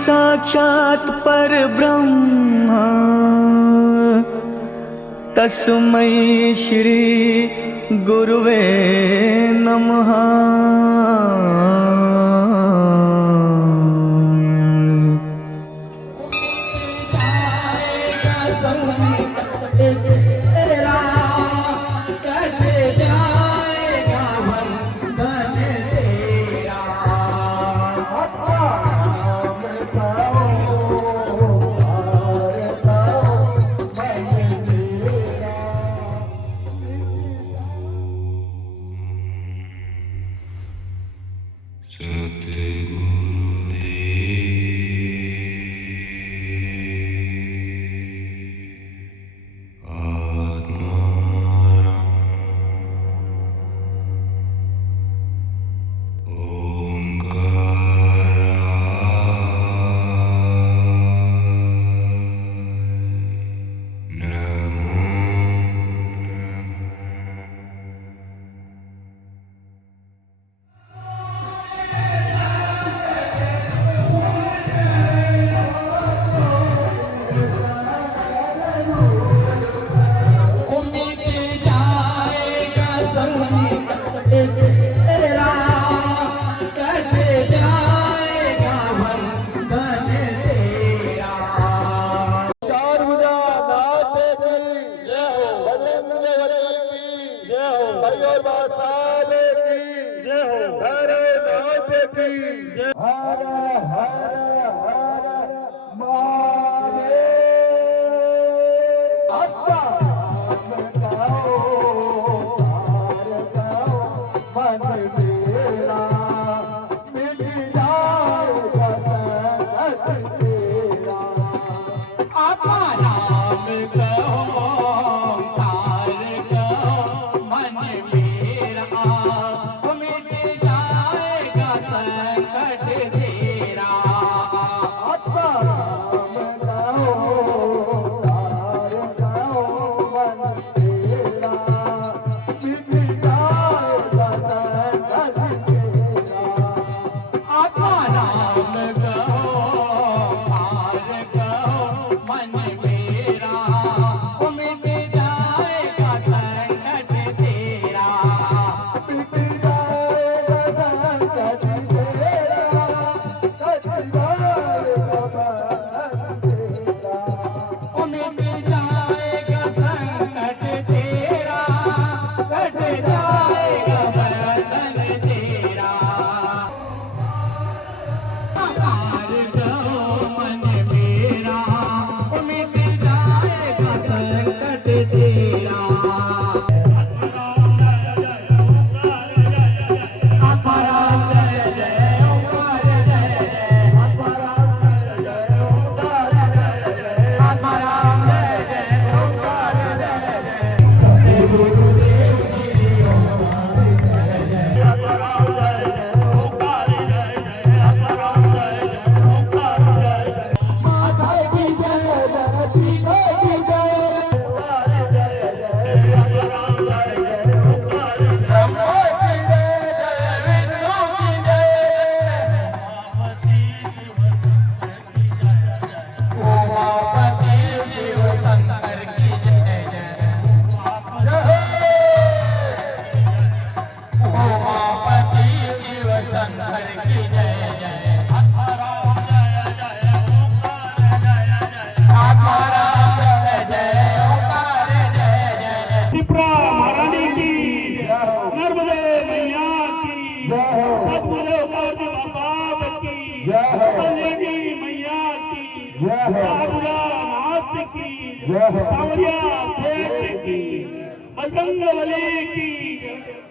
साक्षात् परब्रह्म तस्मै श्री गुरुवे नमः।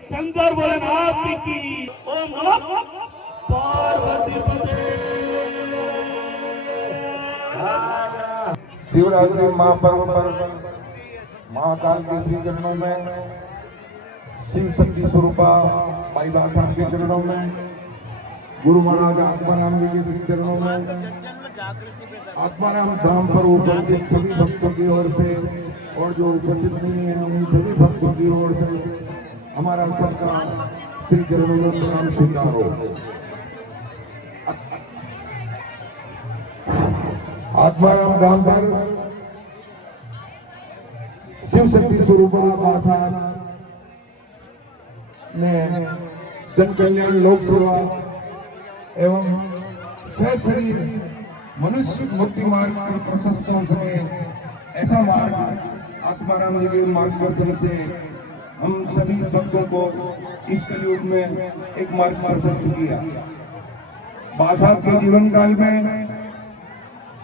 शंकर भोलेनाथ की ओम नमः पार्वती पते। शिवरात्रि महापर्व पर महाकाल के श्री चरणों में, शिव शक्ति स्वरूपा माई भाषा के चरणों में, गुरु महाराज आत्माराम जी के श्री चरणों में, आत्माराम धाम पर उपस्थित सभी भक्तों की ओर से और जो उपस्थित नहीं है उन सभी भक्तों की ओर से हमारा सबका श्री चरणों में प्रणाम स्वीकार हो। आत्माराम धाम पर शिव शक्ति स्वरूपा बासार ने जन कल्याण लोक सेवा एवं शरीर मनुष्य मुक्ति मार्ग पर प्रशस्त हो सके ऐसा मार्ग आत्माराम जी के मार्गदर्शन से हम सभी भक्तों को इस कलयुग में एक मार्ग प्रशस्त किया। बासाब के जीवन काल में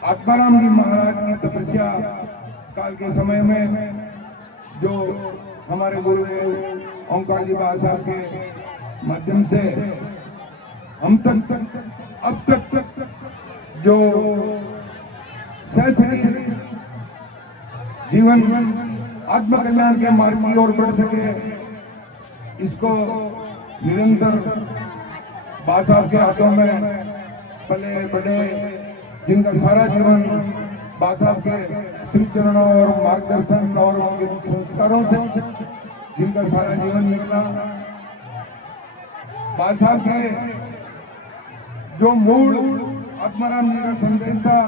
आत्माराम जी महाराज की तपस्या काल के समय में जो हमारे गुरुदेव ओंकार जी बासाब के माध्यम से हम तक अब तक जो शरीर जीवन आत्मकल्याण के मार्ग की ओर बढ़ सके, इसको निरंतर बासाब के हाथों में पले बढ़े, जिनका सारा जीवन बासाब के श्री चरणों और मार्गदर्शन और उनके संस्कारों से जिनका सारा जीवन निकला। बासाब के जो मूल आत्माराम जी का संदेश था,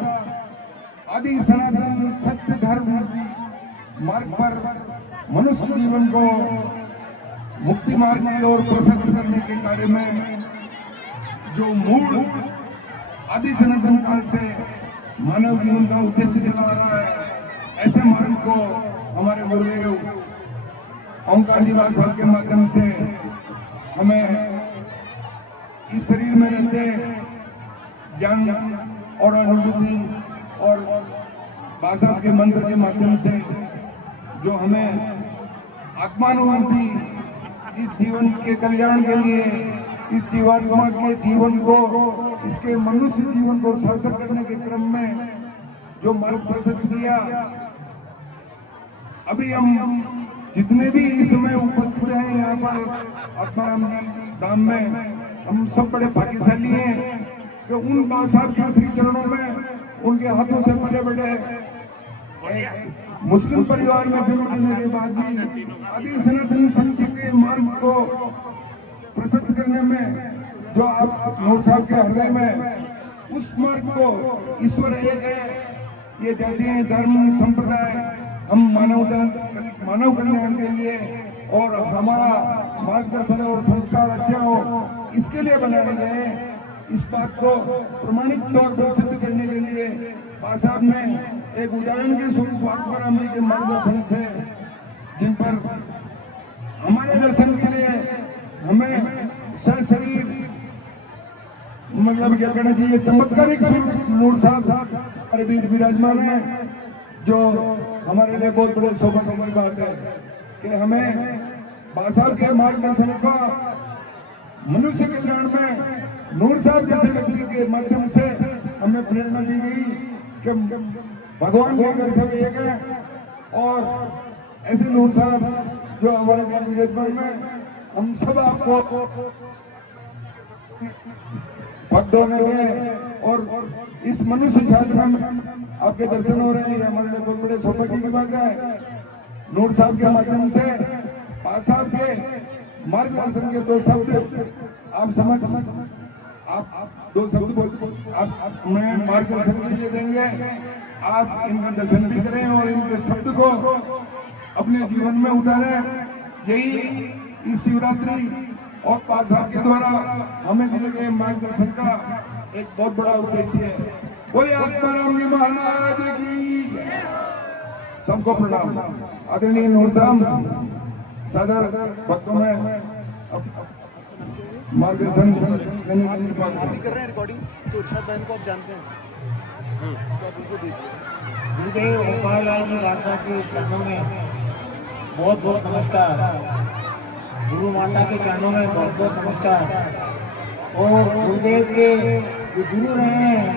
आदि सनातन सत्य धर्म मार्ग पर मनुष्य जीवन को मुक्ति मार्ग की ओर प्रशस्त करने के कार्य में जो मूल आदि सनातन काल से मानव जीवन का उद्देश्य दिला रहा है, ऐसे मार्ग को हमारे गुरुदेव ओंकार जी बासाब के माध्यम से हमें इस शरीर में रहते ज्ञान और अनुभूति और बासाब के मंत्र के माध्यम से जो हमें आत्मानुभूति इस जीवन के कल्याण के लिए, इस जीवात्मा के जीवन को, इसके मनुष्य जीवन को सार्थक करने के क्रम में जो मार्ग प्रशस्त किया। अभी हम जितने भी इस समय उपस्थित हैं यहाँ पर आत्माराम धाम में, हम सब बड़े भाग्यशाली हैं कि उन बासाब के श्री चरणों में उनके हाथों से पले बढ़े मुस्लिम परिवार में जन्म लेने के बाद भी आदि सनातन संत के मार्ग को प्रशस्त करने में जो आप नूर साहब के हृदय में उस मार्ग को ईश्वर एक है, ये जातियां धर्म संप्रदाय हम मानव कल्याण के लिए और हमारा मार्गदर्शन और संस्कार अच्छे हो इसके लिए बनाए गए। इस बात को प्रमाणित तौर पर सिद्ध करने के लिए बासाब ने एक उदाहरण के स्वरूप आत्माराम जी के मार्गदर्शन से, जिन पर हमारे दर्शन के लिए हमें सशरीर मतलब क्या कहना चाहिए चमत्कारिक स्वरूप नूर साहब हमारे बीच विराजमान है, जो हमारे लिए बहुत बड़े सौभाग्य की बात है कि हमें बासाब के मार्गदर्शन का मनुष्य कल्याण में नूर साहब जैसे व्यक्ति के माध्यम से हमें प्रेरणा दी गई कि भगवान के घर सब एक है। और ऐसे नूर साहब जो हमारे विराजमान में हम सब आपको भक्त होने गए और इस मनुष्य साधना में आपके दर्शन हो रहे हैं, हमारे लिए बहुत बड़े सौभाग्य की बात है। नूर साहब के माध्यम से बासाब के मार्गदर्शन के दो शब्द आप समझ आप दो शब्द बोल आप मैं मार्गदर्शन के लिए देंगे, आप इनका दर्शन भी करें और इनके शब्द को अपने जीवन में उतारें। यही इस शिवरात्रि और बासाब के द्वारा हमें दिए गए मार्गदर्शन का एक बहुत बड़ा उद्देश्य है। बोले आत्माराम जी महाराज की सबको प्रणाम। आदरणीय नूर साहब सादर भक्तों में मार्गदर्शन कर रहे हैं रिकॉर्डिंग, तो इरशाद बहन को आप जानते हैं, तो आप उनको देखिए। गुरुदेव ओंकार लाल जी बासाब के चरणों में बहुत बहुत नमस्कार, गुरु माता के चरणों में बहुत बहुत नमस्कार और गुरुदेव के जो गुरु रहे हैं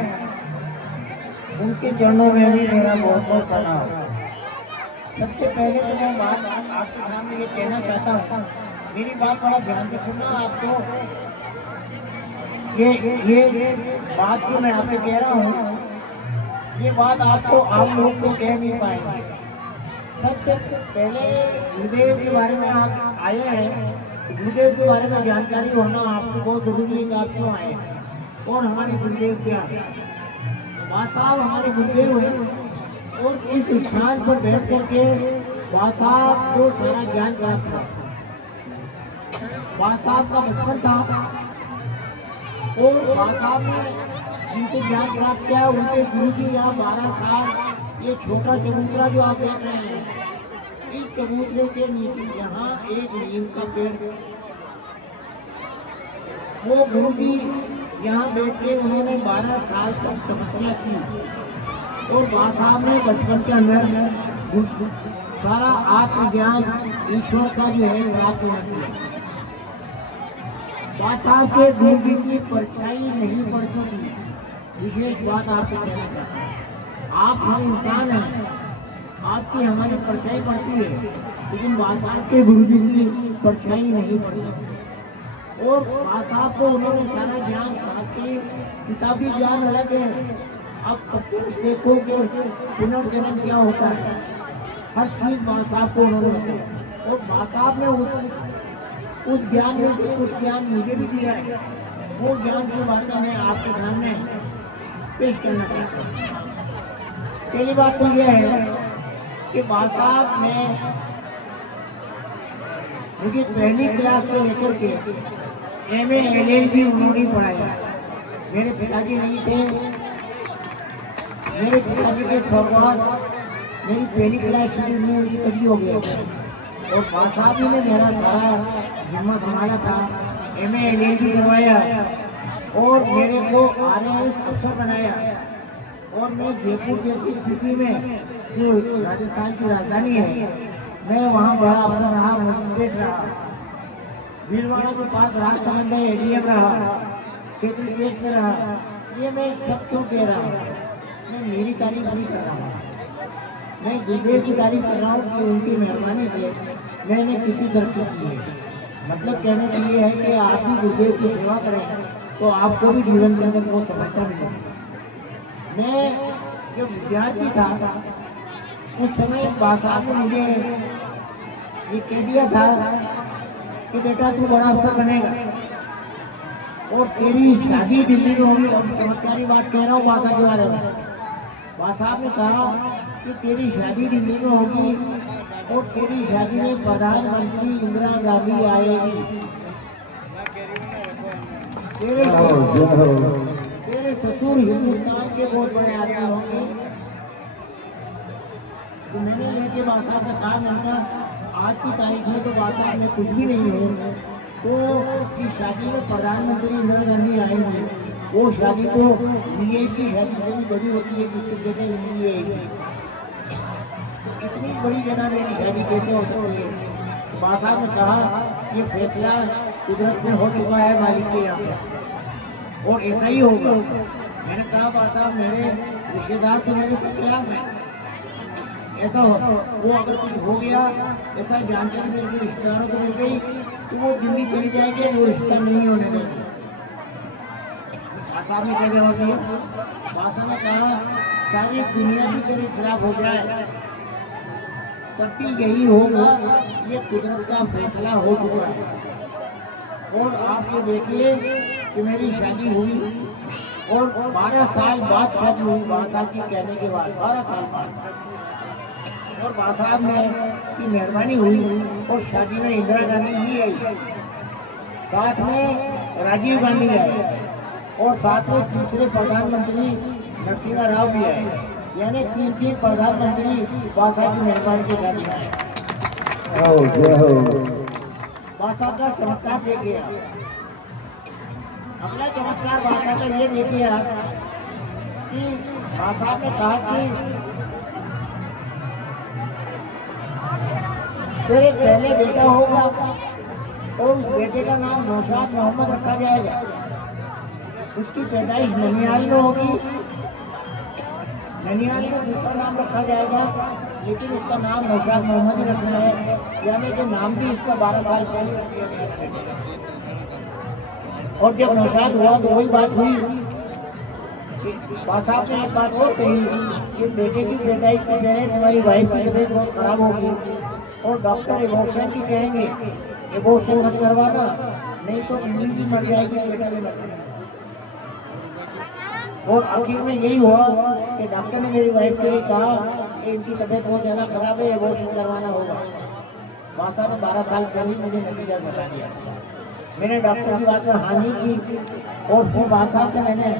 उनके चरणों में भी मेरा बहुत बहुत प्रणाम। सबसे पहले तो मैं बात आपके सामने ये कहना चाहता हूँ, मेरी बात बड़ा ध्यान से सुनना। आपको ये बात जो मैं आपसे कह रहा हूँ, ये बात आपको आम लोग को कह नहीं पाएंगे। सबसे पहले गुरुदेव के बारे में आप आए हैं, गुरुदेव के बारे में जानकारी होना आपको बहुत जरूरी है कि आप क्यों आए हैं और हमारे गुरुदेव क्या है। बाबा साहब हमारे गुरुदेव हैं और इस स्थान पर बैठ करके बाबा साहब को सारा ज्ञान प्राप्त हुआ। बाबा साहब का बचपन था और बाबा साहब ने जिनसे ज्ञान प्राप्त किया उनके गुरु जी यहाँ 12 साल ये छोटा चबूतरा जो आप देख रहे हैं, इस चबूतरे के नीचे यहाँ एक नीम का पेड़, वो गुरु जी यहाँ बैठ के उन्होंने 12 साल तक तपस्या की और बाबा साहब ने बचपन के अंदर सारा आत्मज्ञान ईश्वर का जो है प्राप्त किया। बाबा साहब के गुरु जी की परछाई नहीं पड़ती थी। विशेष बात आपसे कहना चाहता हूँ, आप हम इंसान हैं, आपकी हमारी परछाई पड़ती है, लेकिन बाबा साहब के गुरु जी की परछाई नहीं पड़ती। और बाबा साहब को उन्होंने सारा ज्ञान कहा कि किताबी ज्ञान अलग है, अब प्रत्यक्ष देखो कि पुनर्जन्म क्या होता है, हर चीज बाबा साहब को उन्होंने बताया। और बाबा साहब ने उस ज्ञान में से कुछ ज्ञान मुझे भी दिया है, वो ज्ञान की बातें मैं आपके सामने पेश करना चाहता हूँ। पहली बात तो यह है कि बाबा साहब ने मुझे पहली क्लास से लेकर के MA LLB उन्होंने पढ़ाया। मेरे पिताजी नहीं थे, मेरे पिताजी के स्वर्गवास मेरी पहली क्लास शुरू नहीं हुई तभी हो गया और बाबा साहब ही ने मेरा सारा जिम्मा संभाला था। MA LLB करवाया और मेरे को RAS अफसर बनाया और मैं जयपुर जैसी सिटी में जो राजस्थान की राजधानी है, मैं वहाँ बड़ा अफसर रहा, मजिस्ट्रेट रहा, भीलवाड़ा के पास राजसमंद में ADM रहा, सेक्रेटरीट में रहा। ये मैं सब क्यों कह रहा हूँ, मैं मेरी तारीफ नहीं कर रहा हूँ, मैं गुरुदेव की तारीफ कर रहा हूँ कि उनकी मेहरबानी से मैंने कितनी तरक्की की है। मतलब कहने के लिए है कि आप भी गुरुदेव की सेवा करें तो आपको भी जीवन के अंदर बहुत समस्या मिलेगी। मैं जब विद्यार्थी था उस समय बाबा साहब ने मुझे ये कह दिया था कि बेटा तू बड़ा अफसर बनेगा और तेरी शादी दिल्ली में होगी। अब चमत्कारी बात कह रहा हूँ बाबा के बारे में। बाबा साहब ने कहा कि तेरी शादी दिल्ली में होगी और तेरी शादी में प्रधानमंत्री इंदिरा गांधी आएगी, तेरे ससुर हिंदुस्तान के बहुत बड़े आदमी होंगे। तो मैंने लेके बाबा साहब का कहा, मैंने आज की तारीख में तो बाबा साहब में कुछ भी नहीं है, तो इस शादी में प्रधानमंत्री इंदिरा गांधी आएंगे। वो शादी तो वीआईपी की शादी से भी बड़ी होती है, जिसको कहते हैं वीआईपी। तो इतनी बड़ी जगह मेरी शादी कैसे हो सकती है? बाबा साहब ने कहा ये फैसला कुदरत में हो चुका है मालिक के यहाँ पे और ऐसा ही होगा। मैंने कहा बाबा साहब मेरे रिश्तेदार तो मेरे से खिलाफ है, ऐसा हो वो अगर कुछ हो गया, ऐसा जानकारी मिल गई रिश्तेदारों को मिल गई तो वो दिल्ली चली जाएंगे, वो रिश्ता नहीं होने देंगे। बाबा साहब ने क्या जवाब दिया? बाबा साहब ने कहा सारी दुनिया भी तेरे खिलाफ हो जाए तब भी यही होगा, ये कुदरत का फैसला हो चुका है। और आप ये देखिए कि मेरी शादी हुई और 12 साल बाद शादी हुई, बाबा साहब की कहने के बाद 12 साल बाद, और बाबा साहब ने की मेहरबानी हुई और शादी में इंदिरा गांधी ही आई, साथ में राजीव गांधी आए और साथ में तीसरे प्रधानमंत्री नरसिम्हा राव भी आए, यानी 3 प्रधानमंत्री बाबा साहब की मेहरबानी से शादी में आए। बाबा साहब का चमत्कार देखिए। अगला चमत्कार बाबा साहब का ये देखिए आप कि बाबा साहब ने कहा कि तेरे पहले बेटा होगा और उस बेटे का नाम नौशाद मोहम्मद रखा जाएगा। उसकी पैदाइश ननिहाल में होगी, ननिहाल में दूसरा नाम रखा जाएगा, लेकिन उसका नाम नौशाद मोहम्मद ही रखना है, यानी कि नाम भी इसका 12 साल पहले रख दिया गया। और जब नौशाद हुआ तो वही बात हुई कि बाबा साहब ने एक बात और कही कि बेटे की पैदाइश से पहले तुम्हारी वाइफ की तबीयत बहुत खराब होगी और डॉक्टर एबॉर्शन की कहेंगे एबॉर्शन मत करवाना, नहीं तो बीवी भी मर जाएगी, बेटा भी मर जाएगा। और आखिर में यही हुआ कि डॉक्टर ने मेरी वाइफ के लिए कहा कि इनकी तबीयत बहुत ज़्यादा खराब है, एबॉर्शन करवाना होगा। बासा ने 12 साल पहले मुझे नतीजा बता दिया। मैंने डॉक्टर की बात में हाँ नहीं की और फिर बासा से मैंने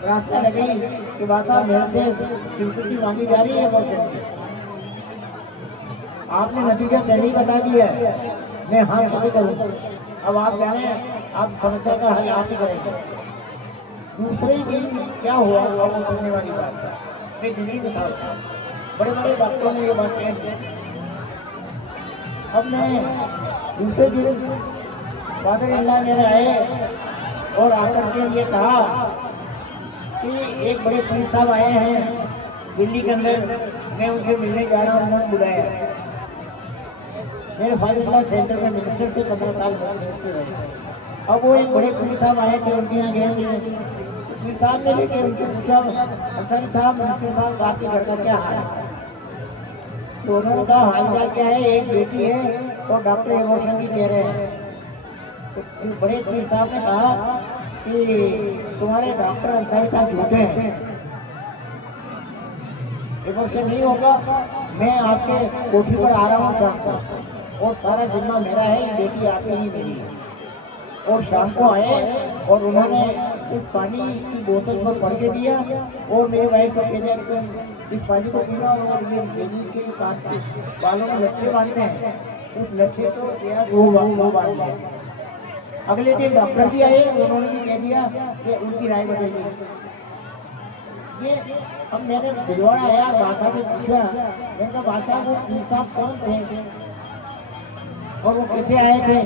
रास्ता लगाई कि बासा मेरे से स्वीकृति मांगी जा रही है एबॉर्शन की। आपने नतीजा पहले ही बता दिया है, मैं हाँ कैसे करूँ? अब आप जाने, आप समस्या का हल आप ही करेंगे। दूसरे ही दिन क्या हुआ और वो सुनने वाली बात मैं दिल्ली में था, बड़े बड़े डॉक्टरों ने ये बात कही। अब मैं दूसरे दिन फादर इल्ला मेरे आए और आकर के ये कहा कि एक बड़े पुलिस साहब आए हैं दिल्ली के अंदर, मैं उनसे मिलने जा रहा हूँ, उन्होंने बुलाया। मेरे फादर इल्ला सेंटर में मिनिस्टर थे, 15 साल मिनिस्टर रहे। अब वो एक बड़े पुलिस साहब आए थे, उनके यहाँ गए मिलने। पुलिस साहब ने लेके उनसे पूछा, अंसारी साहब, मिनिस्टर साहब, आपके घर का क्या हाल है? तो उन्होंने कहा हाल चाल क्या है, एक बेटी है और डॉक्टर एबॉर्शन की कह रहे हैं। तो बड़े पुलिस साहब ने कहा कि तुम्हारे डॉक्टर अंसारी साहब झूठे हैं, एबॉर्शन नहीं होगा। मैं आपके कोठी पर आ रहा हूँ शाम को और सारा जिम्मा मेरा है, ये बेटी आपकी ही मिली है। और शाम को आए और उन्होंने उस पानी की बोतल पर पढ़ के दिया और मेरी वाइफ को कह दिया कि तुम इस पानी को पीना, और ये लेडीज के बालों में लच्छे बांधते हैं, उस लच्छे को दिया वो बांध दिया। अगले दिन डॉक्टर भी आए, उन्होंने भी कह दिया कि उनकी राय बदल गई। ये अब मैंने भिजवाड़ा आया, बासा से पूछा, मैंने कहा बासा वो साहब कौन थे और वो कैसे आए थे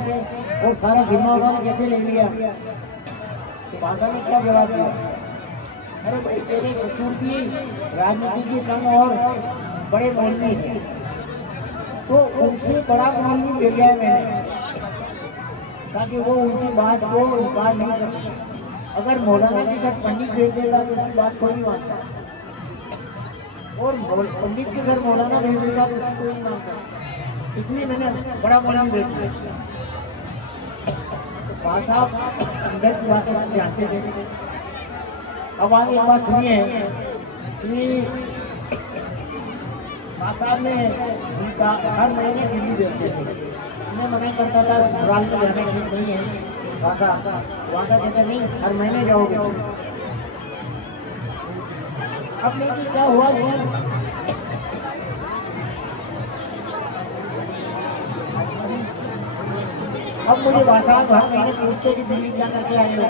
और सारा जिम्मा उन्होंने कैसे ले लिया? तो बासा ने क्या जवाब दिया, अरे भाई तेरे ससुर की राजनीति के काम और बड़े मौलवी हैं, तो उनसे बड़ा मौलवी ले लिया मैंने ताकि वो उनकी बात को इनकार नहीं कर सके। अगर मौलाना के साथ पंडित भेज देता तो उसकी बात कोई नहीं मानता, और पंडित के घर मौलाना भेज देता तो उसकी कोई नहीं मानता। इसलिए मैंने बड़ा मौलवी भेज दिया। बात साहब अंदर की बातें जानते थे। अब आगे एक बात सुनिए कि बात साहब ने हर महीने दिल्ली भेजते थे। मैं मना करता था ससुराल को जाने ठीक नहीं है, वादा कहता नहीं हर महीने जाओगे। अब लेकिन क्या हुआ, अब मुझे वादा हर महीने पूछते कि दिल्ली क्या करके आए हो।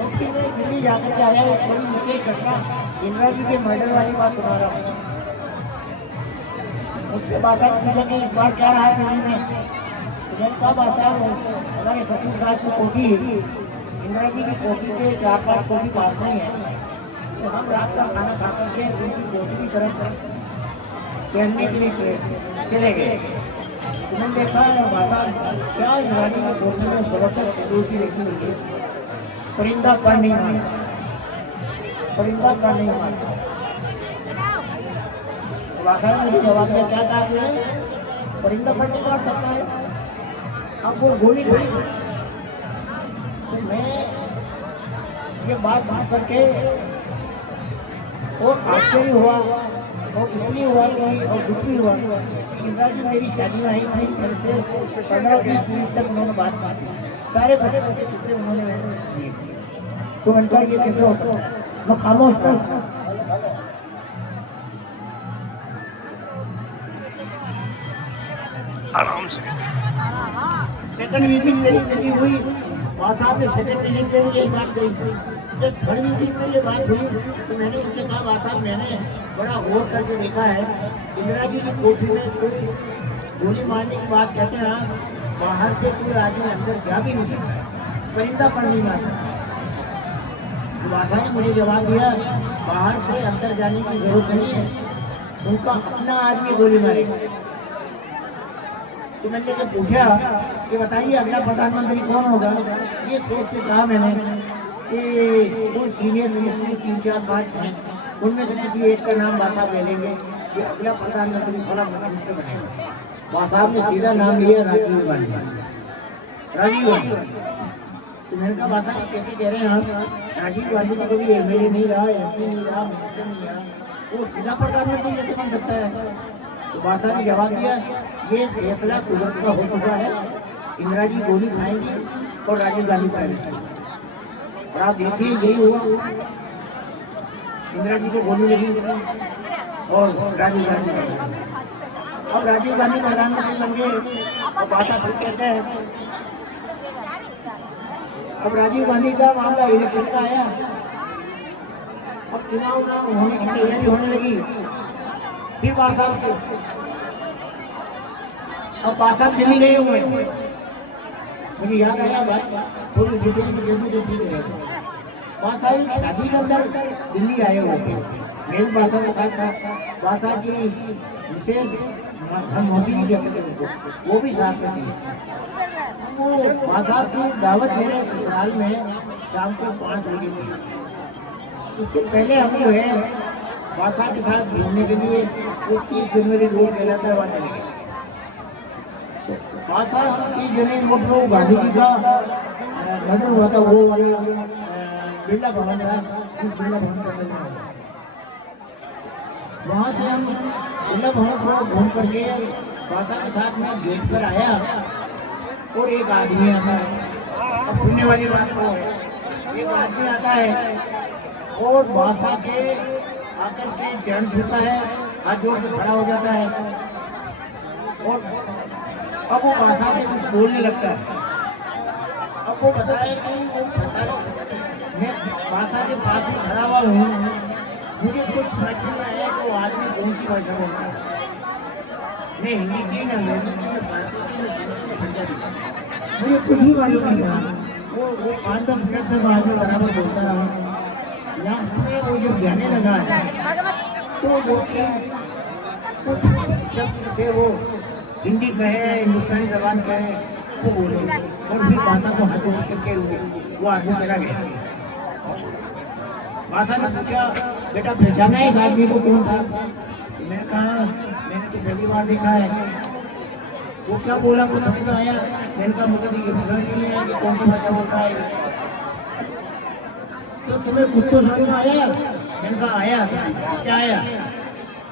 उसकी मैं दिल्ली जाकर के आया, एक बड़ी मुश्किल घटना इंदिरा जी के मर्डर वाली बात सुना रहा हूँ। उसके बाद पूछा कि इस बार क्या रहा दिल्ली में? तो मैंने कहा बात हमारे ससुर साहब की कोठी, इंदिरा जी की कोठी के 4-5 कोठी पास नहीं है, तो हम रात का खाना खा करके उनकी कोठी की तरफ पहनने के लिए चले गए। तो मैंने देखा बात क्या इंदिरा जी की कोठी में जबरदस्त सिक्योरिटी रखी हुई है, परिंदा पर नहीं मारता, परिंदा पर नहीं मारता। वासा ने मुझे जवाब में क्या कहा, तुमने परिंदा पर नहीं मार सकता है, अब वो गोली गई। तो मैं ये बात सुन करके और आश्चर्य हुआ और इसलिए हुआ कि और दुख भी हुआ। इंदिरा जी मेरी शादी में आई थी, मेरे से 15-20 मिनट तक उन्होंने बात की, सारे बच्चों के किस्से उन्होंने मैंने दिए। तो मैंने कहा ये कैसे हो सकता है, मैं खामोश था। आराम से सेकंड विजिट मेरी दिल्ली हुई, वहाँ साहब ने सेकंड विजिट में यही बात कही। जब थर्ड विजिट में ये बात हुई तो मैंने उनसे कहा वहाँ साहब मैंने बड़ा गौर करके देखा है, इंदिरा जी की कोठी में कोई गोली मारने की बात कहते हैं, बाहर से कोई आदमी अंदर जा भी नहीं सकता, परिंदा पर नहीं मार सकता। तो वासा ने मुझे जवाब दिया बाहर से अंदर जाने की जरूरत नहीं है, उनका अपना आदमी गोली मारेगा। तो मैंने जब पूछा कि बताइए अगला प्रधानमंत्री कौन होगा, ये सोच के कहा मैंने कि वो सीनियर मिनिस्टर 3-4-5 हैं, उनमें से किसी एक का नाम बात ले लेंगे कि अगला प्रधानमंत्री बड़ा मिनिस्टर बनेगा। बात साहब ने सीधा नाम लिया राजीव गांधी। राजीव गांधी तो मैंने कहा बादशाह जी कैसे कह रहे हैं आप, राजीव गांधी का कभी एमएलए नहीं रहा, एमपी नहीं रहा, मिनिस्टर नहीं रहा, वो सीधा प्रधानमंत्री कैसे बन सकता है? तो बादशाह ने जवाब दिया, ये फैसला कुदरत का हो चुका है, इंदिरा जी गोली खाएंगी और राजीव गांधी प्राइम मिनिस्टर। और आप देखिए यही हुआ, इंदिरा जी को गोली लगी और राजीव गांधी बने। अब राजीव गांधी प्रधानमंत्री बन गए और बादशाह फिर कहते हैं, अब राजीव गांधी का मामला इलेक्शन का आया, अब चुनाव होने की तैयारी होने लगी, फिर बादशाह को अब बादशाह दिल्ली गए हुए, मुझे याद आया बात थोड़ी डिटेल की जल्दी जो ठीक है। बादशाह शादी के अंदर दिल्ली आए हुए थे, मैं भी बादशाह के साथ था, बादशाह की विशेष हम मौसी जी कहते थे उनको, वो भी साथ में थी। वो बादशाह की दावत मेरे ससुराल में शाम को 5 बजे थी। उससे पहले हम जो है बादशाह के साथ घूमने के लिए वो 30 जनवरी रोड कहलाता है, वहाँ चले गए। बादशाह 30 जनवरी रोड में गांधी जी का मर्डर हुआ था, वो वाला बिरला भवन था, उस बिरला भवन का मर्डर हुआ। वहाँ से हम बिरला भवन को घूम करके बादशाह के साथ में गेट पर आया और एक आदमी आता है। अब सुनने वाली बात वो है, एक आदमी आता है और बादशाह के आकर के चरण छूता है, हाथ जोड़ के खड़ा हो जाता है और अब वो बादशाह से कुछ बोलने लगता है। अब वो बताए कि वो मैं बादशाह के पास में खड़ा हुआ हूँ, मुझे कुछ समझ नहीं आया कि वो आदमी कौन सी भाषा बोलता है। मैं हिंदी की ना अंग्रेजी की ना फारसी की ना पंजाबी, मुझे कुछ भी मालूम नहीं रहा। वो 5-10 मिनट तक आदमी बराबर बोलता रहा। लास्ट में वो जब जाने लगा तो वो कुछ शब्द थे, वो हिंदी कहे, हिंदुस्तानी जबान कहे, वो बोले और फिर बादशाह को हाथ जोड़ करके वो आदमी चला गया। बादशाह ने पूछा, बेटा पहचाना है इस आदमी को कौन था? मैं कहा मैंने तो पहली बार देखा है। वो क्या बोला वो समझ में आया? मैंने कहा मुझे ये समझ नहीं आया कि कौन सी भाषा बोल रहा है। तो तुम्हें कुछ तो समझ में आया? मैंने कहा आया। क्या आया?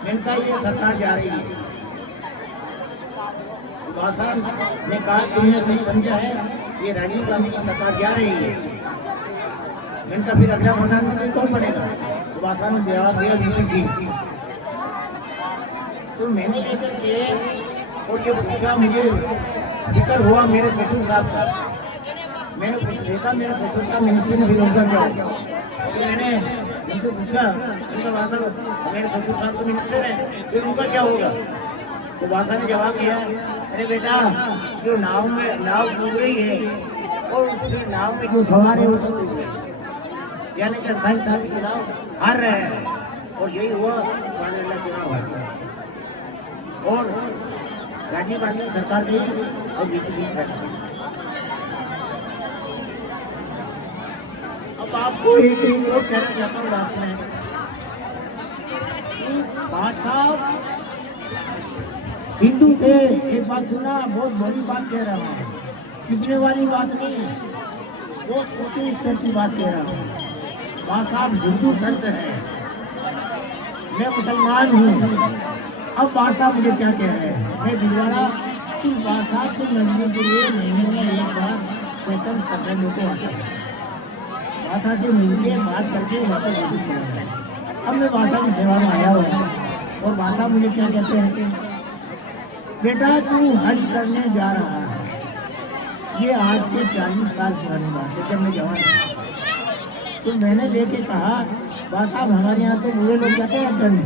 मैंने कहा ये सरकार जा रही है। बादशाह ने कहा तुमने सही समझा है, ये राजीव गांधी की सरकार जा रही है। मैंने कहा फिर अगला प्रधानमंत्री कौन बनेगा? तो बादशाह ने जवाब दिया वीपी सिंह। तो मैंने लेकर के और ये पूछा, मुझे फिक्र हुआ मेरे ससुर साहब का। मैंने देखा मेरे ससुर साहब मिनिस्ट्री में फिर उनका क्या होगा। तो मैंने उनसे पूछा, उनका बादशाह मेरे ससुर साहब तो मिनिस्टर है, फिर उनका क्या होगा? तो बादशाह ने जवाब दिया, अरे बेटा जो नाव डूब रही है और उसके नाव में जो सवार है वो सब डूब रहे हैं, यानी कि 28 साल के चुनाव हार रहे हैं। और यही हुआ, चुनाव हार और राजीव गांधी की सरकार गई और बीजेपी अब आपको एक चीज और कहना चाहता हूँ लास्ट में, बादशाह हिंदू थे। एक बात सुनना, बहुत बड़ी बात कह रहा हूँ, चुपने वाली बात नहीं, बहुत ऊंचे स्तर की बात कह रहा हूँ। बादशाह हिंदू संत है, मैं मुसलमान हूँ। अब बादशाह मुझे क्या कह रहे हैं? मैं दिलवाड़ा सिर्फ बादशाह को मिलने के लिए महीने में एक बार सेकंड सैटरडे को आता है। बादशाह से मिलके बात करके वापस जरूर चला जाए। अब मैं बादशाह की सेवा में आया हुआ हूँ और बादशाह मुझे क्या कहते हैं, बेटा तू हज करने जा रहा है। ये आज के 40 साल पुरानी बात है, जब मैं जवान था। तो मैंने देखे कहा, बादशाह हमारे यहाँ तो बूढ़े लोग जाते हैं हज करने,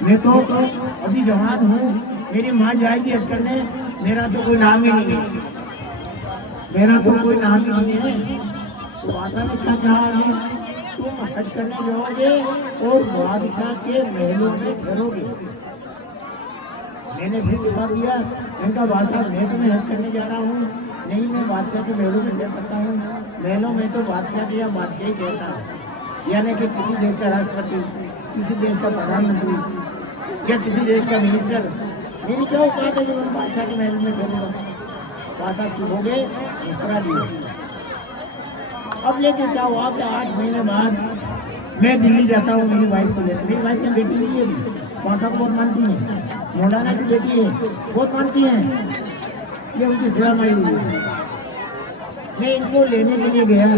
मैं तो अभी जवान हूँ, मेरी माँ जाएगी हज करने, मेरा तो कोई नाम ही नहीं है, मेरा तो कोई नाम ही नहीं है। तो बादशाह ने क्या कहा, तुम हज करने जाओगे और बादशाह के महलों में ठहरोगे। मैंने फिर जवाब दिया, इनका बादशाह मैं तो मैं हज करने जा रहा हूँ, नहीं मैं बादशाह के महलों में ठहर सकता हूँ। महलों में तो बादशाह की या बादशाह ही कहता है, यानी कि किसी देश का राष्ट्रपति, किसी देश का प्रधानमंत्री या किसी देश का मिनिस्टर, मेरी क्या औकात है जो मैं बादशाह के महल में ठहरूंगा? बात आप चुप हो गए, मुस्कुरा दिए। अब लेके क्या हुआ कि 8 महीने बाद मैं दिल्ली जाता हूँ मेरी वाइफ को लेकर। मेरी वाइफ की बेटी नहीं है, माता को बहुत मानती है, मौलाना की बेटी है, बहुत मानती हैं, ये उनकी सेवा माई हुई है। मैं इनको लेने के लिए गया,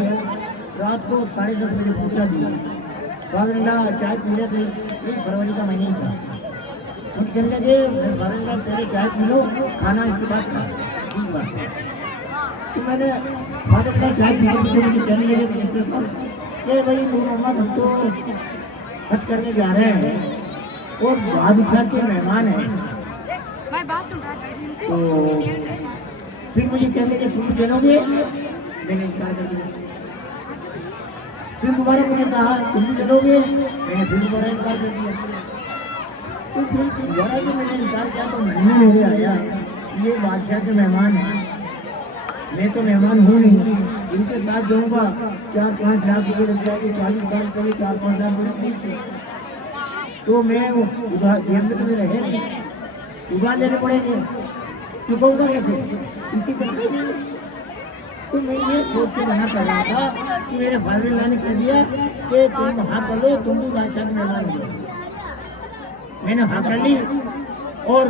रात को 10:30 बजे पूछा दिया, फादर चाय पी रहे थे, ये फरवरी का महीना ही था। कुछ कहने लगे फादर पहले चाय पी लो, खाना इसके बाद ठीक बात। तो मैंने फादर चाय पी मुझे कहने लगे मिनिस्टर साहब कि भाई नूर मोहम्मद हम तो हज करने जा रहे हैं और बादशाह के मेहमान हैं। तो फिर मुझे कहने लगे तुम चलोगे, मैंने इनकार कर दिया। फिर दोबारा मुझे कहा तुम भी चलोगे, मैंने फिर दोबारा इनकार कर दिया। तो फिर दोबारा जब मैंने इनकार किया तो मुझे मेरे आया ये बादशाह के मेहमान हैं, मैं तो मेहमान हूँ नहीं, इनके साथ जाऊँगा 4-5 लाख रुपये लग जाएगी, 40 साल पहले 4-5 लाख रुपये थे, तो मैं उधार जेब में तो मेरे रहे नहीं, उधार लेने पड़ेंगे, चुकाऊंगा कैसे, इसी तरह नहीं। तो मैं ये सोच के मना कर रहा था कि मेरे फादर ने कह दिया कि तुम हाँ कर लो, तुम भी बादशाह के मेहमान हो। मैंने हाँ कर ली और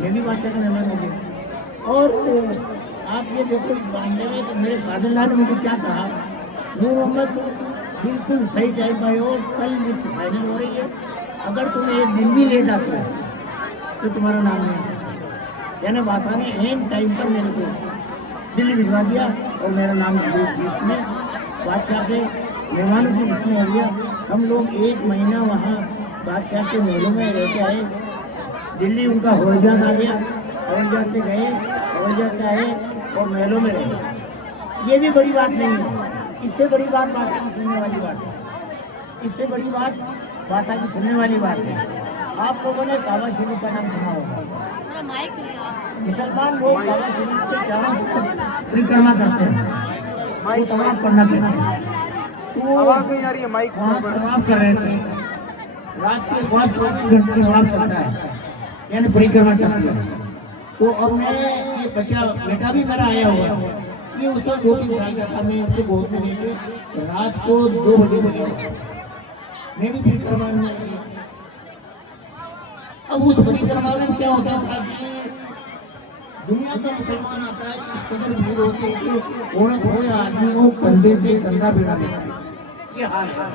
मैं भी बादशाह का मेहमान हो गया। और आप ये देखो इस मामले में तो मेरे फादर ने मुझे क्या कहा, नूर मोहम्मद बिल्कुल सही टाइम पर हो, कल लिस्ट फाइनल हो रही है, अगर तुम एक दिन भी लेट आते हो तो तुम्हारा नाम नहीं। यानी बादशाह ने एंड टाइम पर मेरे को दिल्ली भिजवा दिया और मेरा नाम लिस्ट में बादशाह के मेहमानों की लिस्ट में हो गया। हम लोग 1 महीना वहाँ बादशाह के महलों में रह के आए। दिल्ली उनका हवाई जहाज आ गया, हवाई जहाज से गए, हवाई जहाज से आए और महलों में रहे। ये भी बड़ी बात नहीं है, इससे बड़ी बात बादशाह की सुनने वाली बात है, इससे बड़ी बात बादशाह की सुनने वाली बात है। आप लोगों ने काबा शरीफ का नाम सुना होगा। मुसलमान लोग काबा शरीफ से क्या परिक्रमा करते हैं, माइक तमाम करना चाहते हैं। तो आवाज नहीं आ रही है, माइक तमाम कर रहे थे, रात के बाद 24 घंटे तमाम चलता है, यानी परिक्रमा चलती है। तो अब मैं ये बच्चा बेटा भी मेरा आया हुआ है, ये उसका 2-3 साल का था, मैं उसको गोद में लेके रात को 2 बजे बजा, मैं भी परिक्रमा में। अब उस परिक्रमा में क्या होता था कि दुनिया का मुसलमान आता है, इस कदर भीड़ होती है कि औरत हो या आदमी हो कंधे से कंधा भिड़ा देता है, ये हाल है।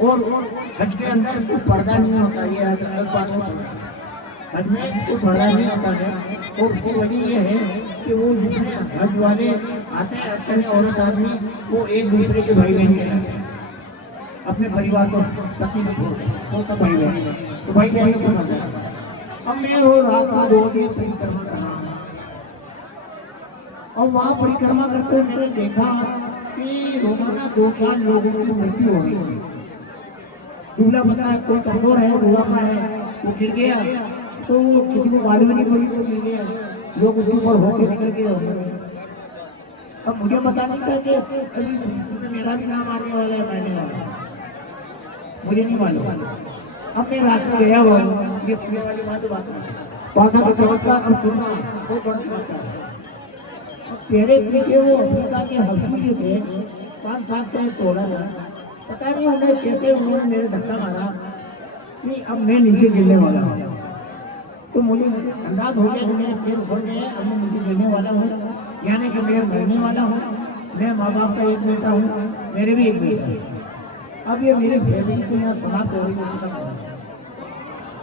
और हज के अंदर कोई पर्दा नहीं होता, ये अलग बात होता है, हज में कोई पर्दा नहीं होता है। और उसकी वजह ये है कि वो जितने हज वाले आते हैं हज करने औरत आदमी, वो एक दूसरे के भाई बहन कहलाते हैं, अपने परिवार को पत्नी को छोड़ तो सब भाई बहन, तो भाई बहन को होता है। अब मैं वो रात को 2 बजे परिक्रमा कर रहा हूँ और वहाँ परिक्रमा करते हुए मैंने देखा कि रोजाना 2-4 लोगों की मृत्यु हो गई। दूल्हा पता है कोई कमजोर है, बुढ़ापा है, वो गिर गया, तो वो किसी को मालूम नहीं पड़ी, वो गिर गया, लोग उसके ऊपर होके निकल गए। अब मुझे पता नहीं था कि अभी मेरा भी नाम आने वाला है, कहने वाला मुझे नहीं मालूम। अब मैं रात में गया हुआ हूँ, ये सुनने वाली बात बादशाह का चमत्कार और सुनना बहुत बड़ा चमत्कार है। तेरे पीछे वो अफ्रीका के हस्बैंड थे, 5-7 का तोड़ा था, पता नहीं उन्हें कहते उन्होंने मेरे धक्का मारा कि अब मैं नीचे गिरने वाला हूँ। तो मुझे अंदाज हो गया कि मेरे पैर उखड़ गए, अब मैं नीचे गिरने वाला हूँ, यानी कि मैं मरने वाला हूँ। मैं माँ बाप का एक बेटा हूँ, मेरे भी एक बेटा है। अब ये मेरी फैमिली को यहाँ समाप्त हो रही है,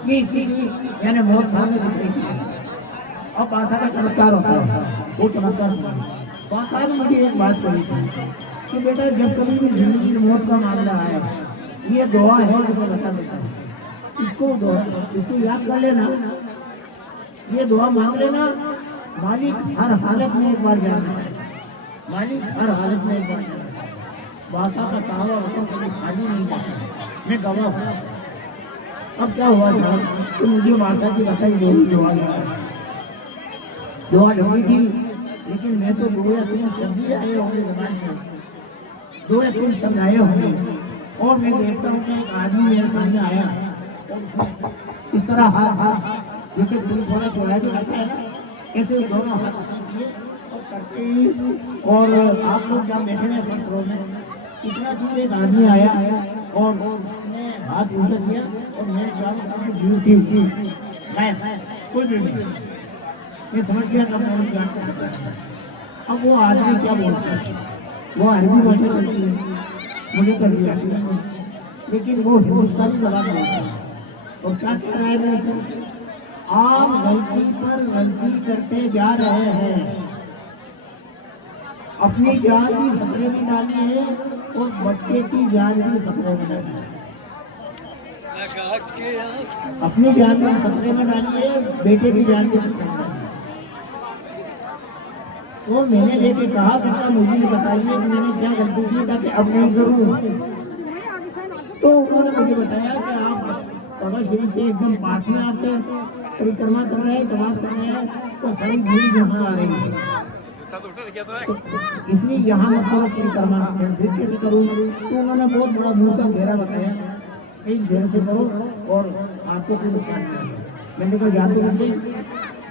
ये स्थिति यानी मौत सामने दिख रही है। अब बादशाह का चमत्कार होता है, वो चमत्कार बादशाह ने मुझे एक बात कही थी कि बेटा जब कभी भी जिंदगी में मौत का मामला आया, ये दुआ है जो मैं बता देता हूँ, इसको याद कर लेना, ये दुआ मांग लेना, मालिक हर हालत में एक बार जाना, मालिक हर हालत में एक बार जाना। बादशाह का कहा वचन कभी खाली नहीं जाता, मैं गवाह हूँ। अब क्या हुआ था कि मुझे बादशाह की बताई दुआ ढूंढी थी, लेकिन मैं तो 2 या 3 शब्द ही आए होंगे जबान में, 2 या 3 शब्द आए होंगे। और मैं देखता हूँ कि एक आदमी मेरे सामने आया और इस तरह हाथ जैसे पुलिस वाला चौराहे पे करता है ना, ऐसे दोनों हाथ उसने किए और करते ही, और आप लोग जहाँ बैठे हैं फर्स्ट रो में, इतना दूर एक आदमी आया और उसने हाथ ऊंचा किया और मेरे चारों तरफ भीड़ थी गायब, कोई भीड़ नहीं। मैं समझ गया तब मैंने जान कर, अब वो आदमी क्या बोलता है, वो अरबी भाषा चलती है, मुझे कर दिया, लेकिन वो हिंदुस्तानी जबान बोलता है और क्या कह रहा है मेरे से, आप गलती पर गलती करते जा रहे हैं, अपनी जान भी खतरे में डाली है और बच्चे की जान भी खतरे में डाली है, अपनी जान भी खतरे में डाली है, बेटे की जान भी खतरे में डाली है। तो मैंने लेके कहा बेटा मुझे बताइए कि मैंने क्या गलती की ताकि अब नहीं करूं। तो उन्होंने मुझे बताया कि आप काबा शरीफ के एकदम पास में आते परिक्रमा कर रहे हैं, तवाफ कर रहे हैं, तो सारी भीड़ यहाँ आ रही है, इसलिए यहाँ मत करो परिक्रमा, फिर कैसे करूँ। तो उन्होंने बहुत बड़ा मुंह का घेरा बताया, इस घेरे से करो और आपको कोई नुकसान नहीं है। मैंने कहा जाते बच गई,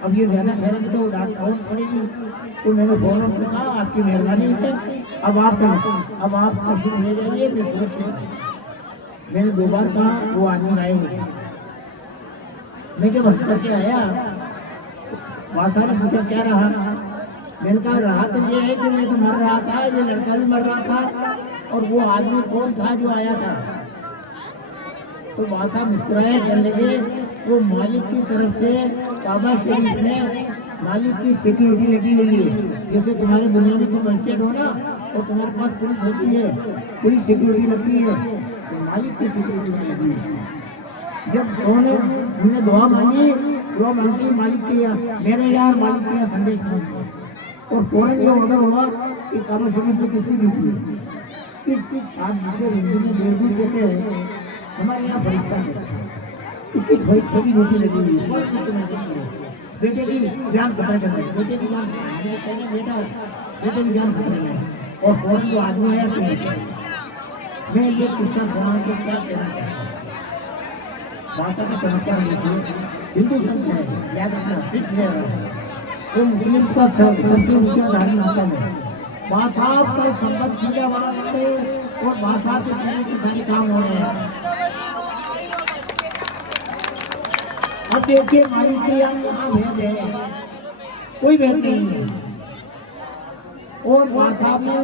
अब ये ज्यादा ठहरेंगे तो डांट और पड़ेगी। तो मैंने फौरन से कहा आपकी मेहरबानी है, अब आप करें, अब आप शुरू ले जाइए, मैं सुरक्षित। मैंने 2 बार कहा, वो आदमी आए हुए, मैं जब हंस करके आया बादशाह ने पूछा क्या रहा, मैंने कहा रहा तो ये है कि मैं तो मर रहा था, ये लड़का भी मर रहा था, और वो आदमी कौन था जो आया था। तो बादशाह मुस्कुराए, कहने लगे वो मालिक की तरफ से काबा शरीफ में मालिक की सिक्योरिटी लगी हुई है, जैसे तुम्हारे दुनिया में तुम मजिस्ट्रेट हो ना और तुम्हारे पास पुलिस होती है, पुलिस सिक्योरिटी लगती है, तो मालिक की सिक्योरिटी लगी हुई है। जब हमने दुआ मांगी मालिक के यहाँ, मेरे यहाँ मालिक के यहाँ संदेश पहुँचा और फौरन ये ऑर्डर हुआ कि काबा शरीफ में किसकी ड्यूटी है, किस आप जिसे हिंदी में देवदूत देते हैं, हमारे यहाँ फरिश्ता देते हैं, तो किस फरिश्ते की ड्यूटी लगी हुई है, बेटे की जान खतरे करना है, बेटे की जान बेटा बेटे की जान खतरे में, और फौरन जो आदमी है मैं ये किस्सा सुना के क्या कहना चाहता हूँ। भाषा का चमत्कार लीजिए, हिंदू संत है, याद रखना, फिट है, वो मुस्लिम का सबसे ऊंचा धार्मिक स्थल है। भाषा का संबंध सीधा वहाँ से और भाषा के कहने के सारे काम हो रहे हैं। अब देखिए मालिक के यहाँ भेद है, कोई भेद नहीं है, और भाषा ने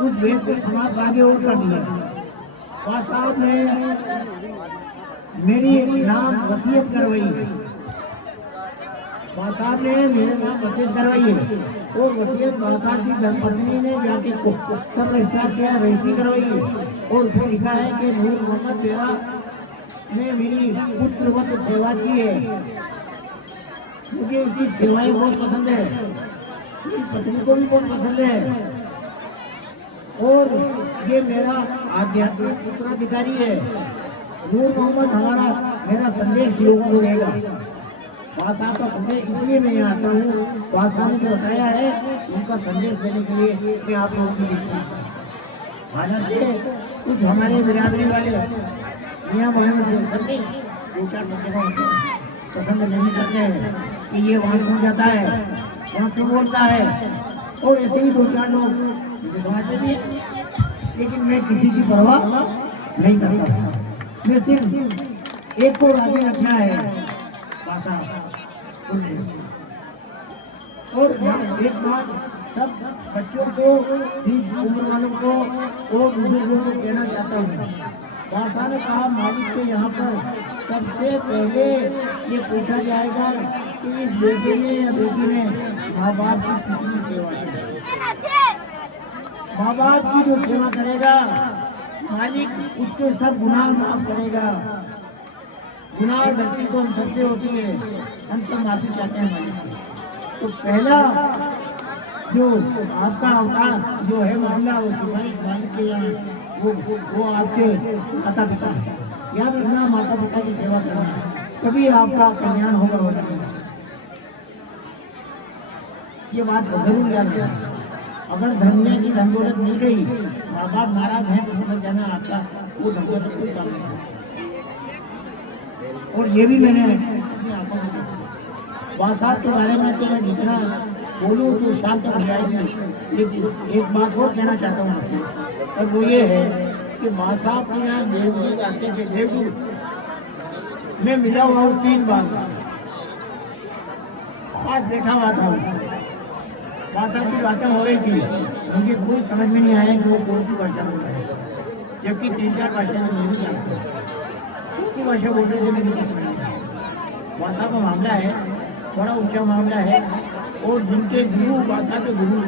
उस भेद को समाप्त आगे और कर दिया। भाषा ने मेरी नाम वसीयत करवाई, बादशाह ने मेरे नाम वसीयत करवाई है, और वसीयत बादशाह की धर्मपत्नी ने जाके सब रजिस्टर किया, रजिस्ट्री करवाई है, और उसमें लिखा है कि नूर मोहम्मद तेरा ने मेरी पुत्रवत सेवा की है, मुझे उसकी सेवाएं बहुत पसंद है, मेरी पत्नी को भी बहुत पसंद है, और ये मेरा आध्यात्मिक उत्तराधिकारी है। नूर मोहम्मद हमारा मेरा संदेश लोगों को देगा। बादशाह का संदेश इसलिए मैं यहाँ आता हूँ, बादशाह ने जो बताया है उनका संदेश देने के लिए मैं आप लोगों को लिखता हूँ। हालांकि कुछ हमारे बिरादरी वाले यहाँ वहाँ से संदेश 2-4 जगहों से पसंद नहीं करते हैं कि ये वहाँ क्यों जाता है, वहाँ क्यों बोलता है, और ऐसे ही 2-4 लोग समाज में भी है, लेकिन मैं किसी की परवाह नहीं करता। मैं सिर्फ एक को राजी रखना है भाषा, और एक बात सब बच्चों को, उम्र वालों को और बुजुर्गों को कहना चाहता हूँ। भाषा ने कहा मालिक के यहाँ पर सबसे पहले ये पूछा जाएगा कि इस बेटे ने या बेटी ने माँ बाप की कितनी सेवा की। माँ बाप की जो सेवा करेगा मालिक उसके सब गुनाह माफ करेगा। गुनाह गलती तो हम सबसे होती है, हम सब माफी चाहते हैं मालिक से। तो पहला जो आपका अवतार जो है मामला, वो सिफारिश मालिक के यहाँ वो आपके माता पिता है। याद रखना, माता पिता की सेवा करना, तभी आपका कल्याण होगा। ये बात जरूर याद रखना। अगर धनिया की धन दौलत मिल गई, माँ बाप नाराज है तो समझ जाना आपका वो धन दौलत कोई काम नहीं। और ये भी मैंने अपनी आंखों से देखा। बासार के बारे में तो मैं जितना बोलूँ तो शाम तक हो जाएगी, लेकिन एक बात और कहना चाहता हूँ आपसे, और वो ये है कि माँ साहब के यहाँ देवदूत आते थे। देवदूत मैं मिला हुआ हूँ 3 बार, पास बैठा हुआ था, माँ साहब की बातें हो रही थी, मुझे कोई समझ में नहीं आया कि वो कौन सी भाषा बोल रहे हैं, जबकि 3-4 भाषा में नहीं जानता, कौन सी भाषा बोल रहे थे मुझे नहीं समझ में आया। माँ साहब का मामला है, बड़ा ऊंचा मामला है, और जिनके गुरु भाषा के गुरु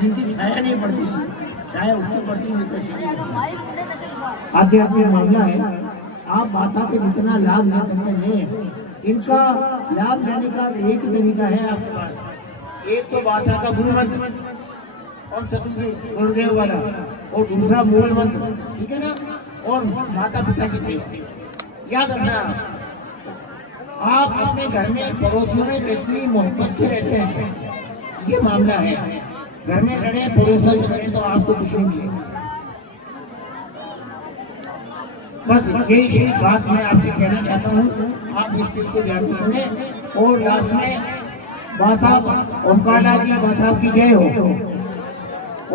जिनकी छाया नहीं पड़ती थी, छाया उसकी पड़ती आध्यात्मिक मामला है। आप भाषा से जितना लाभ ले सकते हैं, इनका लाभ लेने का एक ही तरीका है आपके पास। एक तो भाषा का गुरु मंत्र और सतगुरु गुरुदेव वाला, और दूसरा मूल मंत्र, ठीक है ना, और माता पिता की सेवा। याद रखना, आप अपने घर में पड़ोसियों में कितनी मोहब्बत से रहते हैं, ये मामला है। घर में लड़े, पड़ोसियों से लड़े तो आपको कुछ नहीं मिलेगा। बस यही बात मैं आपसे कहना चाहता हूँ, आप इस चीज को ध्यान रखें। और लास्ट में बासाब ओमकारनाथ जी बासाब की जय हो,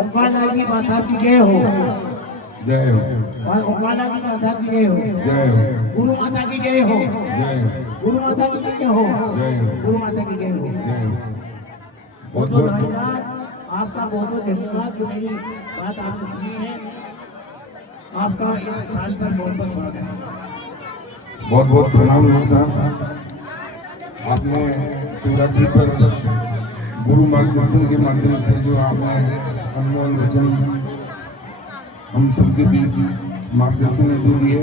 ओमकारनाथ जी बासाब की जय हो, जय हो, और ओमकारनाथ जी बासाब की जय हो, जय हो, गुरु माता की जय हो, जय हो, गुरु माता की जय हो, जय हो, गुरु माता की जय हो। जय हो। बहुत बहुत धन्यवाद आपका, बहुत बहुत धन्यवाद जो मेरी बात आपने सुनी है। आपका इस स्थान पर बहुत बहुत स्वागत है। बहुत बहुत प्रणाम गुरु साहब। आपने शिवरात्रि पर गुरु मार्गदर्शन के माध्यम से जो आपने अनमोल वचन हम सबके बीच मार्गदर्शन हेतु दिए,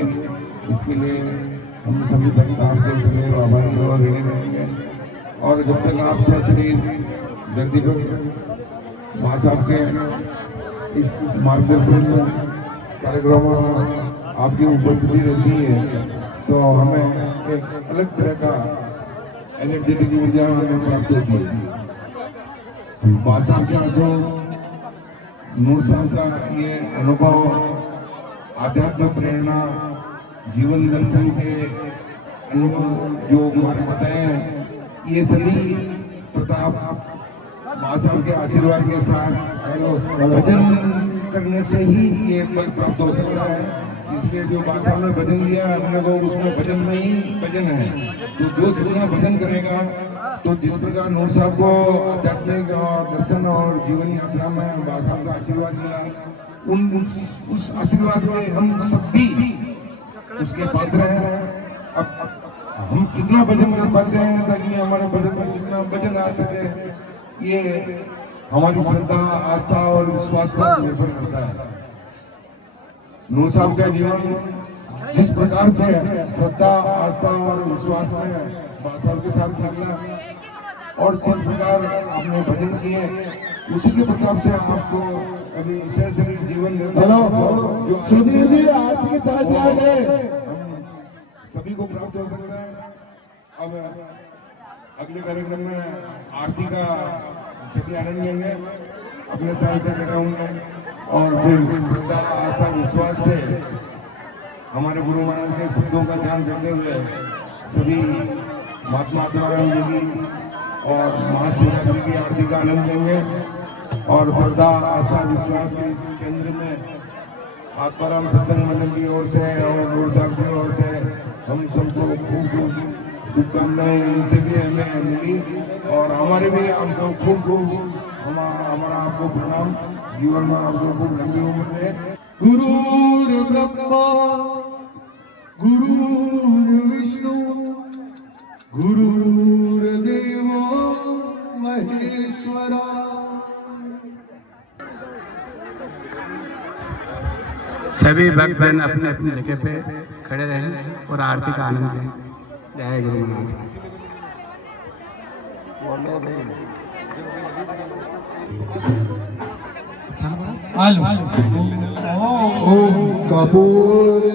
इसके लिए हम सभी भक्त आपके सदैव आभारी और ऋणी रहेंगे। और जब तक आप सशरीर जगदीप माँ साहब के इस मार्गदर्शन कार्यक्रम में आपकी उपस्थिति रहती है, तो हमें एक अलग तरह का एनर्जेटिक ऊर्जा हमें प्राप्त होती है। भाषा का जो नूर साहब का ये अनुभव, आध्यात्मिक प्रेरणा, जीवन दर्शन के अनुभव जो हमारे बताए हैं, ये सभी प्रताप भाषा के आशीर्वाद के साथ भजन करने से ही ये बल प्राप्त हो सकता है। इसलिए जो भाषा में भजन दिया हमने को, उसमें भजन में ही भजन है। तो जो जितना भजन करेगा, तो जिस प्रकार नूर साहब को आध्यात्मिक और दर्शन और जीवन यात्रा में भाषा का आशीर्वाद मिला, उस आशीर्वाद में हम सब भी उसके पात्र हैं। अब हम कितना भजन कर पाते हैं ताकि हमारे भजन में कितना भजन आ सके, ये हमारी श्रद्धा, आस्था और विश्वास पर निर्भर करता है। नूर साहब का जीवन जिस प्रकार से श्रद्धा, आस्था और विश्वास में बासाब के साथ निकला, और जिस प्रकार आपने भजन किए, उसी के प्रताप से आपको अभी शरीर जीवन सुधीर जी आरती की तरफ जाए, हम सभी को प्राप्त हो सकता है। अब अगले कार्यक्रम में आरती का सभी आनंद लेंगे, अपने स्थान से बैठाऊंगा, और फिर श्रद्धा, आस्था, विश्वास से हमारे गुरु महाराज के शब्दों का ध्यान करते हुए सभी महात्मा आत्माराम जी की और महाशिवरात्रि की आरती का आनंद लेंगे। और श्रद्धा, आस्था, विश्वास के इस केंद्र में आत्माराम सत्संग मंडल की ओर से और गुरु साहब की ओर से हम सबको खूब खूब शुभकामनाएं इनसे भी हमें मिली, और हमारे भी आपको खूब खूब हमारा आपको प्रणाम। जीवन में आपको खूब लंबी उम्र दे। गुरुर् ब्रह्मा गुरुर्विष्णु गुरुर्देवो महेश्वरा। सभी भक्तजन अपने अपने जगह पे खड़े रहें और आरती का आनंद लें। जय गुरु महाराज। ओम कपूर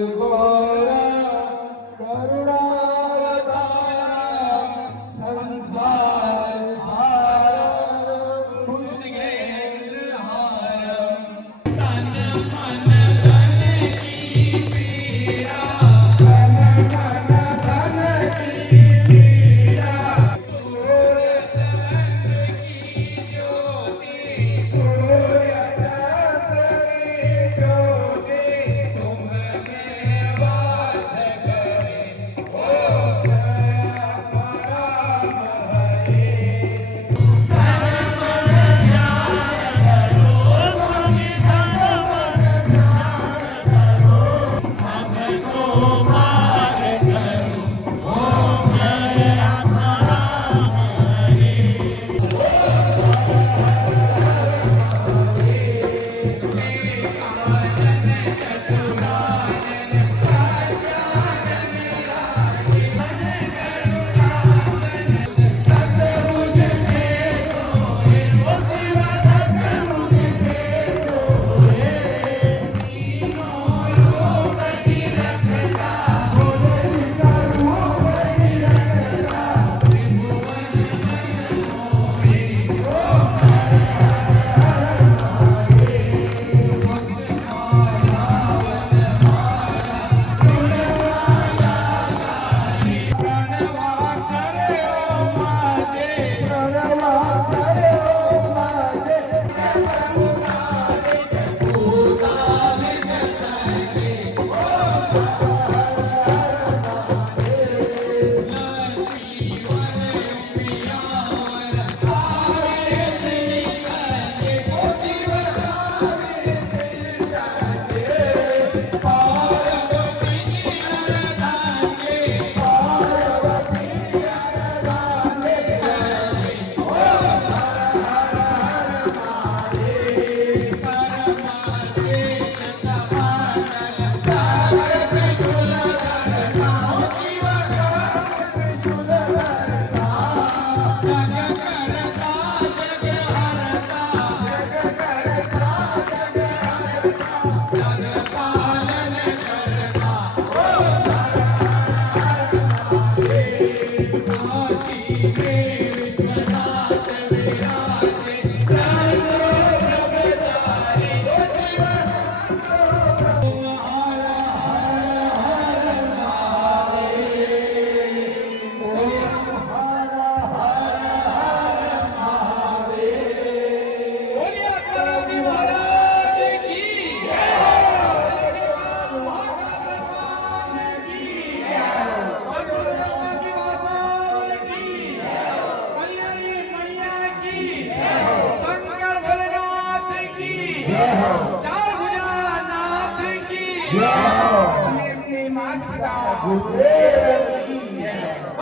जय हो। चार भुजानाथ की जय हो। अपने माता पिता गुरुदेव की जय हो।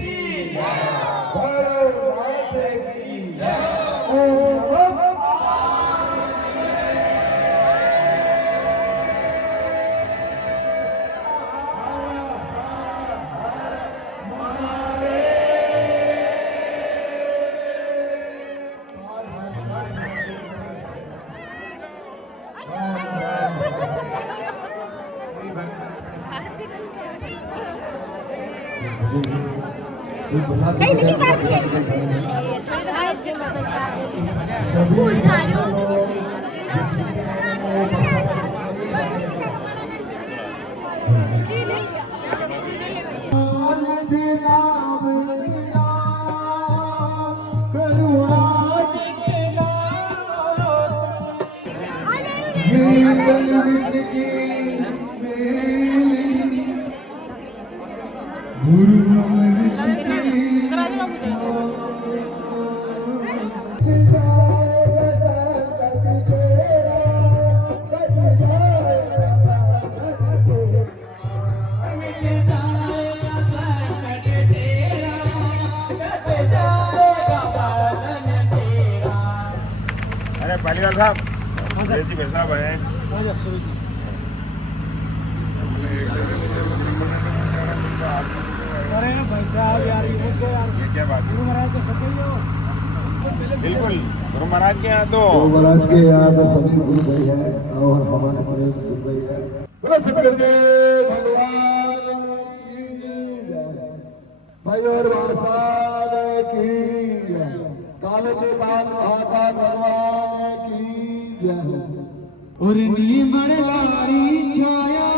की भरो माते की जय हो। नहीं नहीं काट दिए भूल जा रहे हो अरे पालीवाल साहब जी भाई साहब है अरे भाई साहब यार ये क्या बात है गुरु महाराज को सके हो बिल्कुल गुरु महाराज के यहाँ तो गुरु महाराज के यहाँ तो सभी गुरु भाई है और हमारे बड़े गुरु भाई है। बोलो सतगुरुदेव भगवान की जय। भाई और भाषा की जय। काले के काल महाकाल भगवान की जय। और नीमड़ लारी छाया